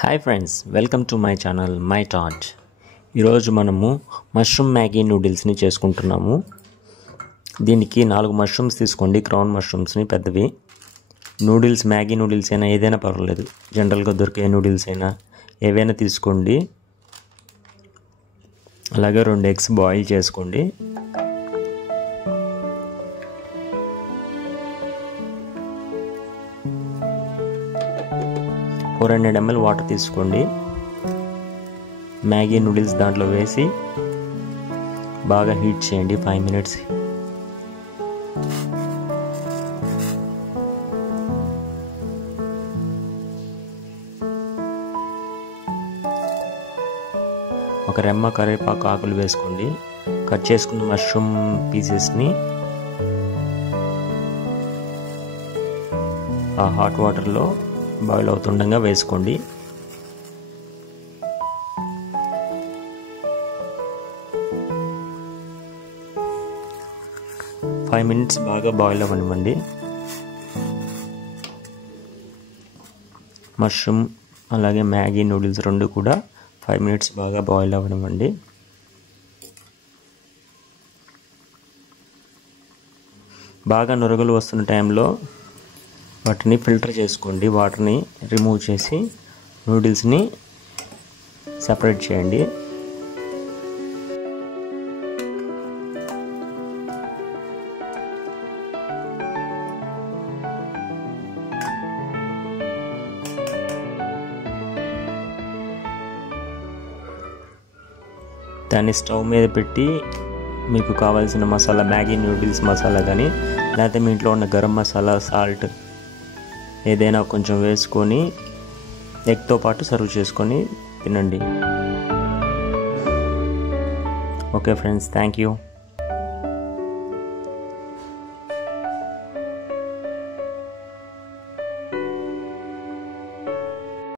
Hi friends, welcome to my channel మై టాట్. ఈరోజు మనము మష్రూమ్ మ్యాగీ నూడిల్స్ని చేసుకుంటున్నాము. దీనికి 4 మష్రూమ్స్ తీసుకోండి, క్రౌన్ మష్రూమ్స్ని పెద్దవి. నూడిల్స్, మ్యాగీ నూడిల్స్ అయినా ఏదైనా పర్వాలేదు, జనరల్గా దొరికే నూడిల్స్ అయినా ఏవైనా తీసుకోండి. అలాగే 2 ఎగ్స్ బాయిల్ చేసుకోండి. ఓ 200 ml వాటర్ తీసుకోండి. మ్యాగీ నూడిల్స్ దాంట్లో వేసి బాగా హీట్ చేయండి 5 minutes. ఒక రెమ్మ కరివేపాకు ఆకులు వేసుకోండి. కట్ చేసుకున్న మష్రూమ్ పీసెస్ని ఆ హాట్ వాటర్లో బాయిల్ అవుతుండగా వేసుకోండి. ఫైవ్ మినిట్స్ బాగా బాయిల్ అవ్వనివ్వండి. మష్రూమ్ అలాగే మ్యాగీ నూడిల్స్ 2 కూడా 5 minutes బాగా బాయిల్ అవ్వనివ్వండి. బాగా నురగలు వస్తున్న టైంలో వాటిని ఫిల్టర్ చేసుకోండి. వాటర్ని రిమూవ్ చేసి నూడిల్స్ని సెపరేట్ చేయండి. దాన్ని స్టవ్ మీద పెట్టి మీకు కావాల్సిన మసాలా, మ్యాగీ నూడిల్స్ మసాలా కానీ లేకపోతే మీ ఇంట్లో ఉన్న గరం మసాలా, సాల్ట్ ఏదైనా కొంచెం వేసుకొని ఎగ్తో పాటు సర్వ్ చేసుకొని తినండి. Okay friends, thank you.